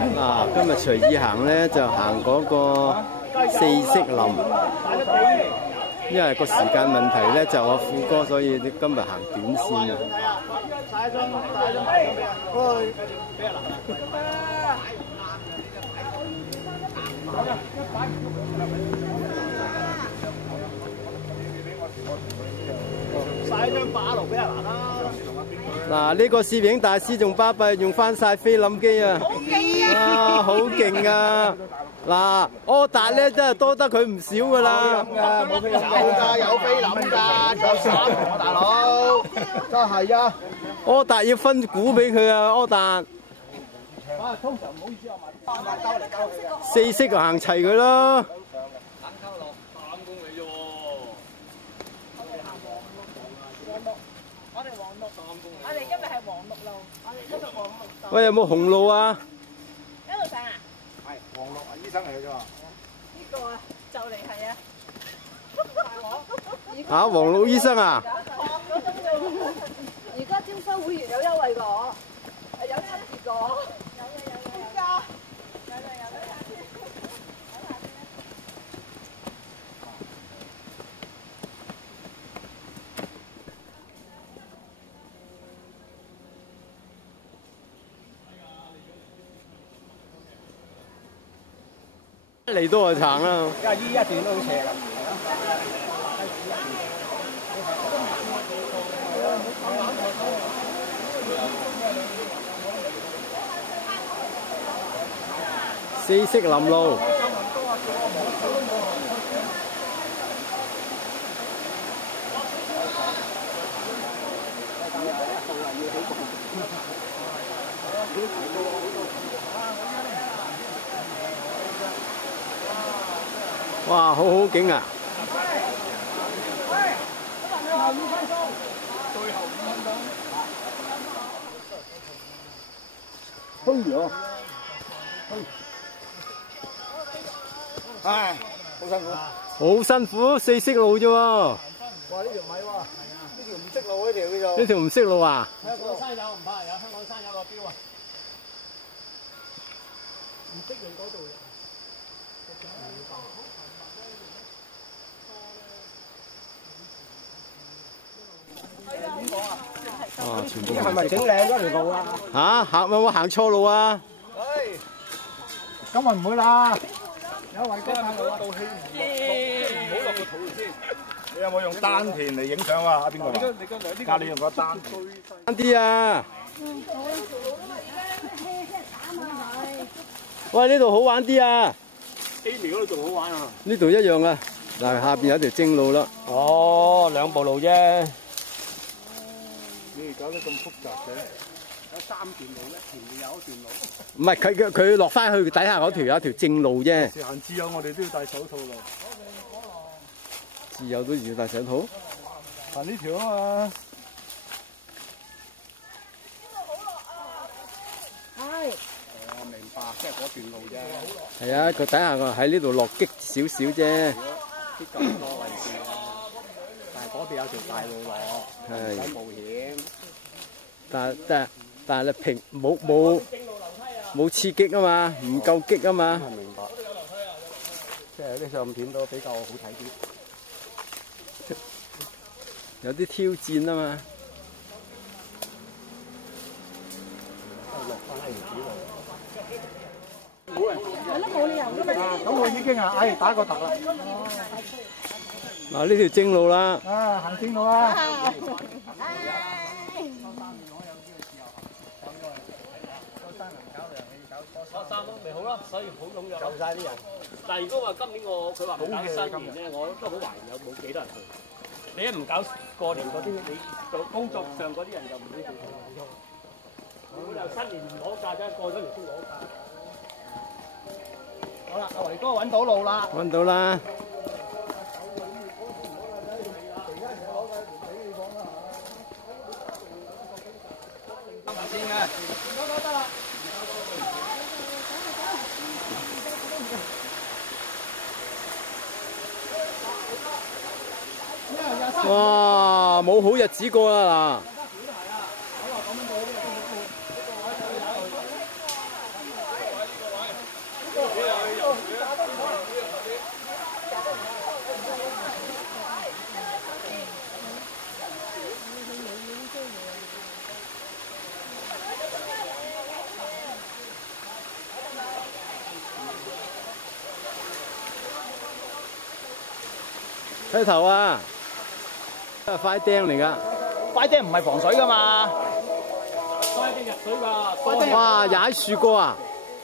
嗱，今日隨意行咧，就行嗰個四色林，因為個時間問題咧，就我副歌，所以你今日行短線啊。晒張把路俾阿蘭啦！嗱，呢個攝影大師仲巴閉，用翻晒菲林機啊！好勁啊！好勁啊！嗱，柯達咧真係多得佢唔少噶啦。冇菲林㗎，有菲林㗎，仲有3個大佬，真係啊！柯達要分股俾佢啊！柯達。通常唔好意思，我買兜嚟兜去嘅。四色行齊佢咯。我哋今日係黃綠路，我哋今日黃綠道。喂，有冇紅路啊？一路上啊？係黃綠醫生嚟嘅啫嘛。呢個啊，就嚟係啊。啊，黃綠醫生啊？而家招收會員有優惠㗎，有7折㗎。有㗎。嚟到就行啦。而家依一段都好斜㗎。四色林路。哇，好好景啊！唉，好辛苦。好辛苦，四色路啫喎。哇！呢條唔係喎，呢條唔識路呢條叫做。呢條唔識路啊？香港山有唔怕，有香港山有個標啊。唔識用嗰度。啊，全部係咪整靚嗰條路啊？嚇行有冇行錯路啊？咁咪唔會啦。有維哥山路啊！道氣唔好落個肚先。你有冇用丹田嚟影相啊？邊個話？教你用個丹田。啱啲啊！喂，呢度好玩啲啊 Amy 嗰度仲好玩啊！呢度一樣啊！嗱，下邊有條正路啦。哦，2步路啫。你搞得咁複雜嘅？有3段路，前面有一段路。唔係佢落翻去底下嗰條有一條正路啫。時行自由，我哋都要戴手套咯。自由都要戴手套。行呢條啊嘛。係。我明白，即係嗰段路啫。係啊，佢底下個喺呢度落激少少啫。啲咁多位置，但係嗰邊有條大路落，唔使冒險。但係平冇刺激啊嘛，唔夠激啊嘛。明白。即係啲相片都比較好睇啲，有啲挑戰啊嘛。落翻喺條路。係咯，冇理由㗎嘛。咁我已經打個突啦。嗱，呢條正路啦。啊，行正路啊！3咯，咪好咯，所以好踴躍，就晒啲人。但係如果話今年佢話唔搞新年咧，我都好懷疑有冇幾多人去。你一唔搞過年嗰啲，你做工作上嗰啲人就唔會去。我由新年唔攞假啫，過咗年先攞假。好啦，阿維哥揾到路啦。揾到啦。先嘅，得啦。哇！冇好日子過啦嗱。睇頭啊！塊釘嚟㗎，塊釘唔係防水㗎嘛？快啲入水㗎！哇！踩樹過啊！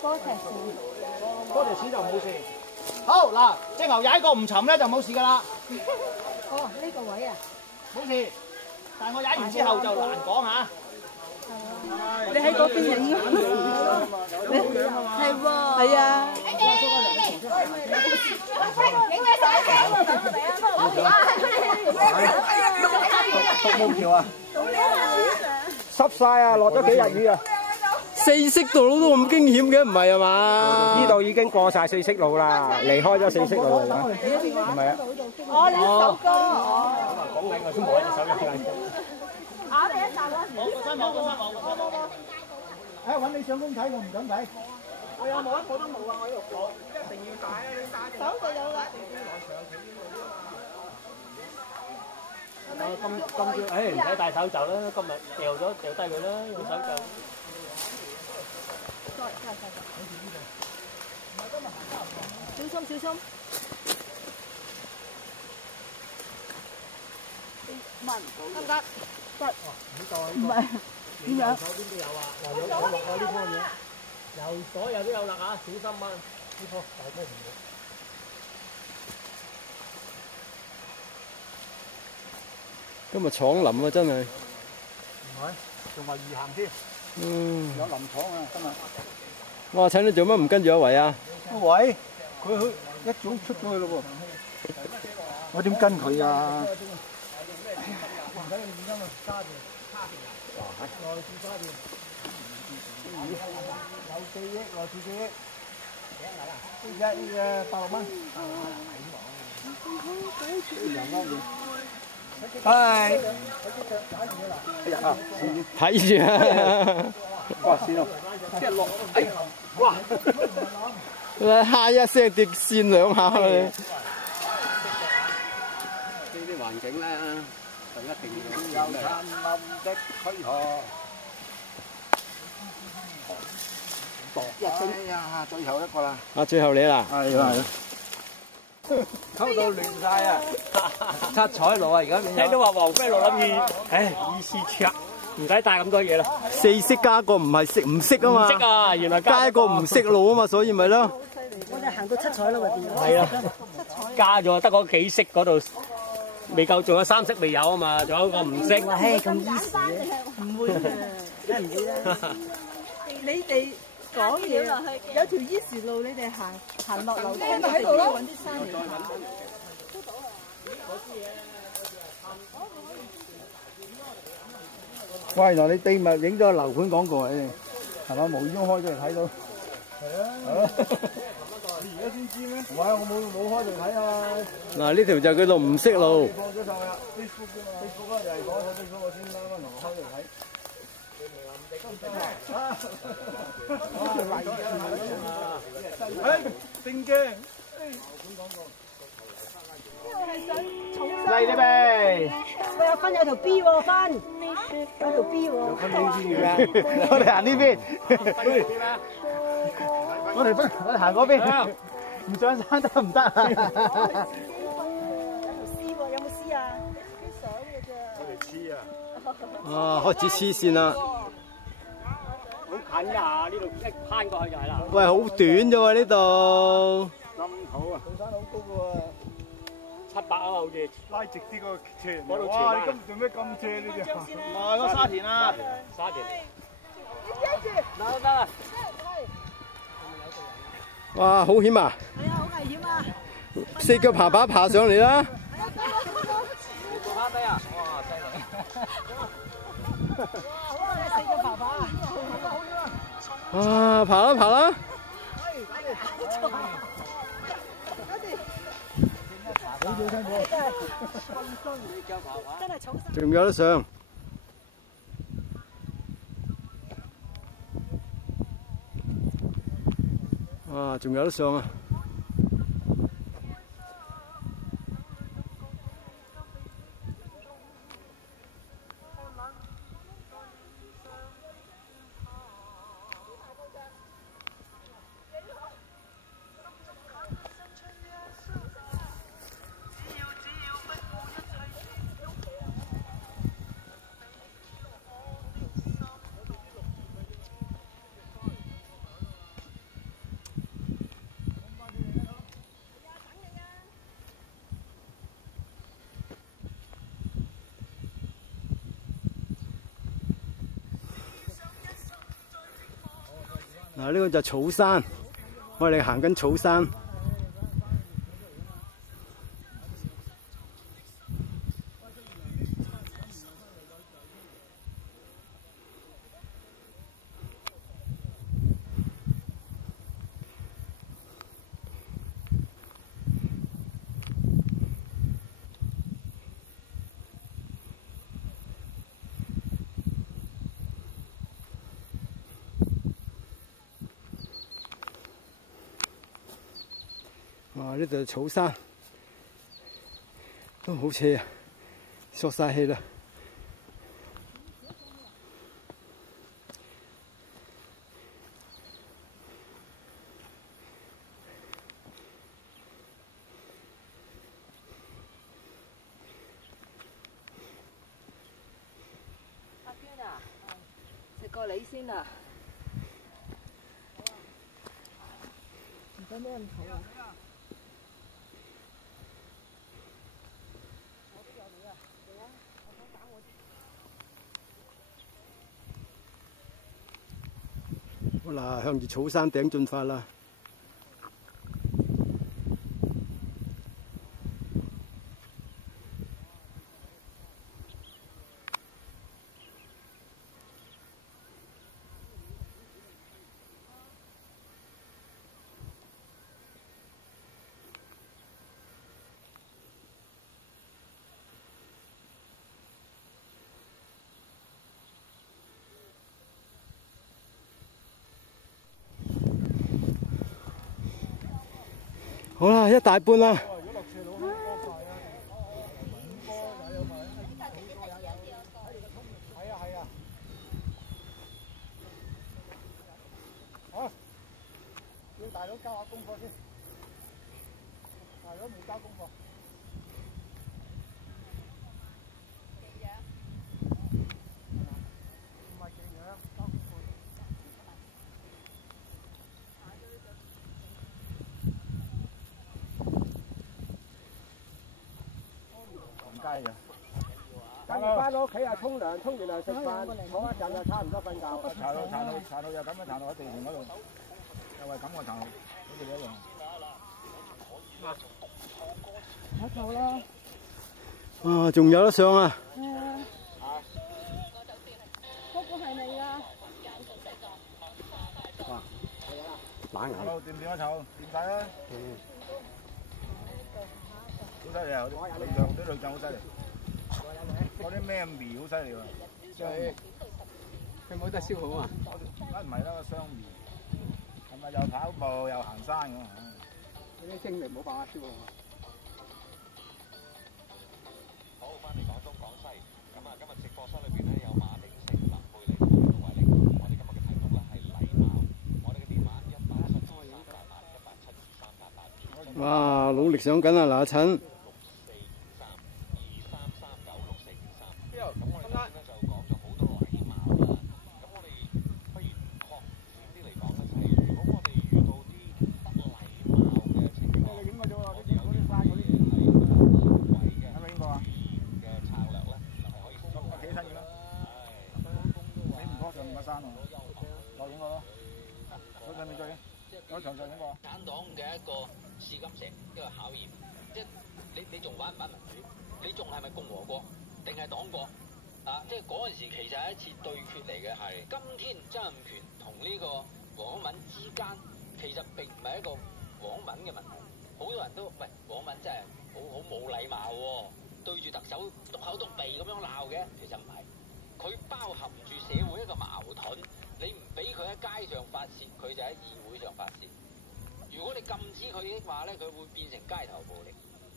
多隻樹，嗰條線就冇事。好嗱，隻牛踩過唔沉咧就冇事㗎啦，哦，呢個位啊，冇事。但係我踩完之後就難講嚇。你喺嗰邊影啊？係喎，係啊。獨木橋啊，濕晒啊，落咗幾日雨啊。四色道路都咁驚險嘅，唔係啊嘛？呢度已經過晒四色路啦，離開咗四色路啦，係咪啊？哦，你首歌，講緊我都冇一隻手嘅。我哋一啖啦。揾你上工睇，我唔想睇。我有冇一個都冇啊！我呢度攞，一定要帶啊！你帶手就有啦。今朝唔使帶手袖啦，今日掉低佢啦，用手袖。小心小心。聞得唔得？得。唔係點樣？手邊都有啊，嗱有落啊呢棵嘢，有所有都有啦嚇，小心啊！呢棵大棵唔好。今日闖林啊，真係。唔係，仲話易行添。嗯。有林闖啊，今日。哇！請你做乜唔跟住阿偉啊？喂，佢一早出咗去咯喎。我點跟佢啊？唔使咁緊啊，揸住。內置揸住。有4億，內置4億。186蚊。係。睇住啊！哇！線咯，即係落，哎，哇！嗨一聲跌線兩下你。呢啲環境咧，就一定要有山林的軀殼。哎呀，最後一個啦！啊，最後你啦。係啊！溝到亂晒啊！七彩路啊，而家聽到話黃飛路諗住，唉，意思卓，唔使帶咁多嘢啦。四色加個唔係識唔識啊嘛？唔識啊，原來加一個唔識路啊嘛，所以咪咯。我哋行到七彩路嗰邊。係啊，加咗得嗰幾色嗰度未夠，仲有3色未有啊嘛，仲有一個唔識。唉，咁易事嘅，唔會嘅，梗係唔會啦。你哋講嘢有條依時路，你哋行落樓梯咪喺度咯，揾啲山嚟行。喂，原來你秘密影咗個樓盤廣告啊？你係嘛？無意中開咗嚟睇到。係啊。你而家先知咩？唔係，我冇開嚟睇啊。嗱，呢條就叫做唔識路。放咗上去啦 ，Facebook 啫嘛。Facebook 就係講咗 Facebook 我先啱啱同我開嚟睇。哎，正經。嚟啦呗！喂，有分有條 B 喎，分有條 B 喎。我哋行呢邊。我哋行嗰邊。唔上山得唔得啊？有條 C 喎，有冇 C 啊？啲相嘅啫。我哋黐啊！啊，開始黐線啦！好近啊！呢度一攀過去就係啦。喂，好短啫喎呢度。咁好啊！上山好高嘅喎。700啊，好似拉直啲個斜。嗰度斜哇！你今日做咩咁斜呢啲？唔係嗰沙田啊！沙田。得得。哇，好險啊！係啊，好危險啊！四腳爬上嚟啦！你做翻低啊！哇，犀利！哇，四腳爬。哇，爬啦！好辛苦。真係重身。仲有得上。哇，仲有得上啊！嗱，呢個就草山，我哋行緊草山。哇！呢度草山都好斜啊，索晒氣啦。阿娟啊，食個梨先啊！唔使咩咁肚啊！好啦，向住草山頂進發啦！好啦，一大半啦。好，叫大佬交下功課先。大佬未交功課。唔係寄養，交功課。咁雞嘅。跟住翻到屋企啊，沖涼，沖完涼食飯，坐一陣就差唔多瞓覺。殘路又咁樣，殘路喺地盤嗰度，又係咁個殘路，好似你一樣。我做啦。啊，仲有得上啊！係啊。嗰個係你㗎。哇！冷眼。掂唔掂啊？籌掂晒啦。好犀利啊！啲女將好犀利。嗰啲咩苗好犀利喎！佢冇得燒好啊！梗唔係啦，個雙苗係咪又跑步又行山咁啊？嗰啲精力冇辦法燒好。好，翻嚟廣東廣西，咁啊，今日直播室裏邊咧有馬鼎盛、林佩玲同埋韋玲。我哋今日嘅題目咧係禮貌。我哋嘅電話1872388，1872388。哇！努力上緊啊，嗱，阿陳。產黨嘅一個試金石，一個考驗，即係你仲玩唔玩民主？你仲係咪共和國定係黨國？啊！即係嗰陣時其實係一次對決嚟嘅，係今天曾蔭權同呢個黃敏之間，其實並唔係一個黃敏嘅問題。好多人都喂黃敏真係好冇禮貌喎，對住特首篤口篤鼻咁樣鬧嘅，其實唔係。佢包含住社會一個矛盾，你唔俾佢喺街上發泄，佢就喺議會上發泄。如果你禁止佢的話咧，佢會變成街頭暴力。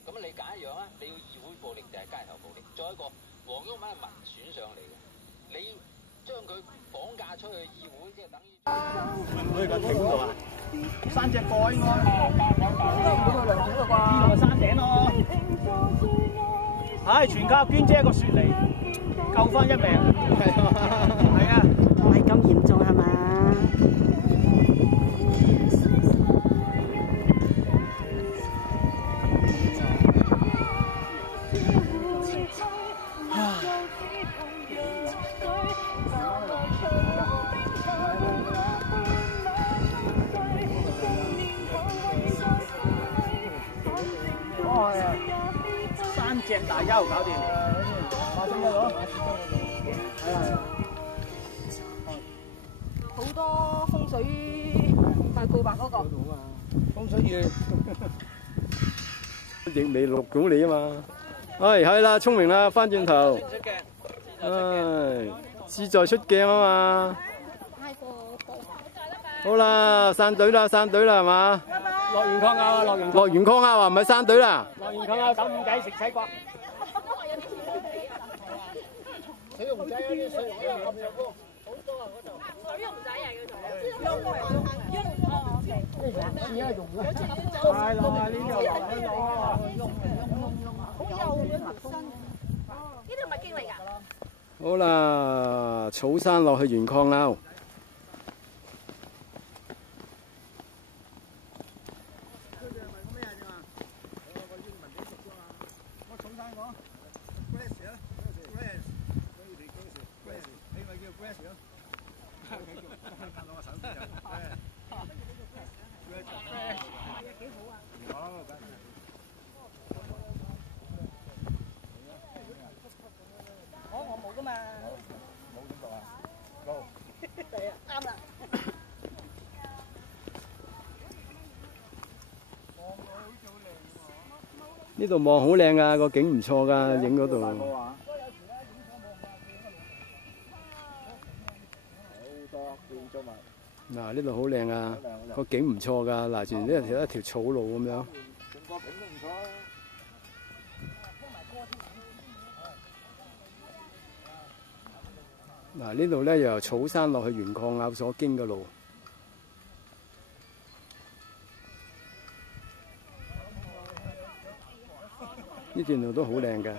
咁你揀一樣啊，你要議會暴力定係街頭暴力？再一個，黃毓民係民選上嚟嘅，你將佢綁架出去議會，即係等於唔可以咁停度啊！山脊過應該，呢度咪山頂咯。唉，全靠娟姐個雪梨救翻一命，係啊，唔係咁嚴重係嘛？隻大優搞掂。馬星嗰度，係啊。好多風水大告白嗰個。風水魚。亦未錄到你啊嘛。係啦，聰明啦，翻轉頭。志在出鏡啊嘛。好啦，散隊啦，散隊啦，係嘛？落完礦鴨啊，落完礦鴨啊，唔係散隊啦。落完礦鴨9五雞食西瓜。水龍仔啊，啲水龍仔咁上高，好多啊嗰度。水龍仔啊叫做。係啦，呢度好幼嘅條身。呢條咪經嚟㗎？好啦，草山落去鉛礦坳。我冇㗎嘛。冇點讀啊？路。係啊，啱啦。呢度望好靚噶，個景唔錯噶，影嗰度。嗱，呢度好靚啊，個景唔錯噶，嗱，住呢一條草路咁樣。嗱，呢度咧由草山落去鉛礦坳所經嘅路。呢段路都好靚嘅。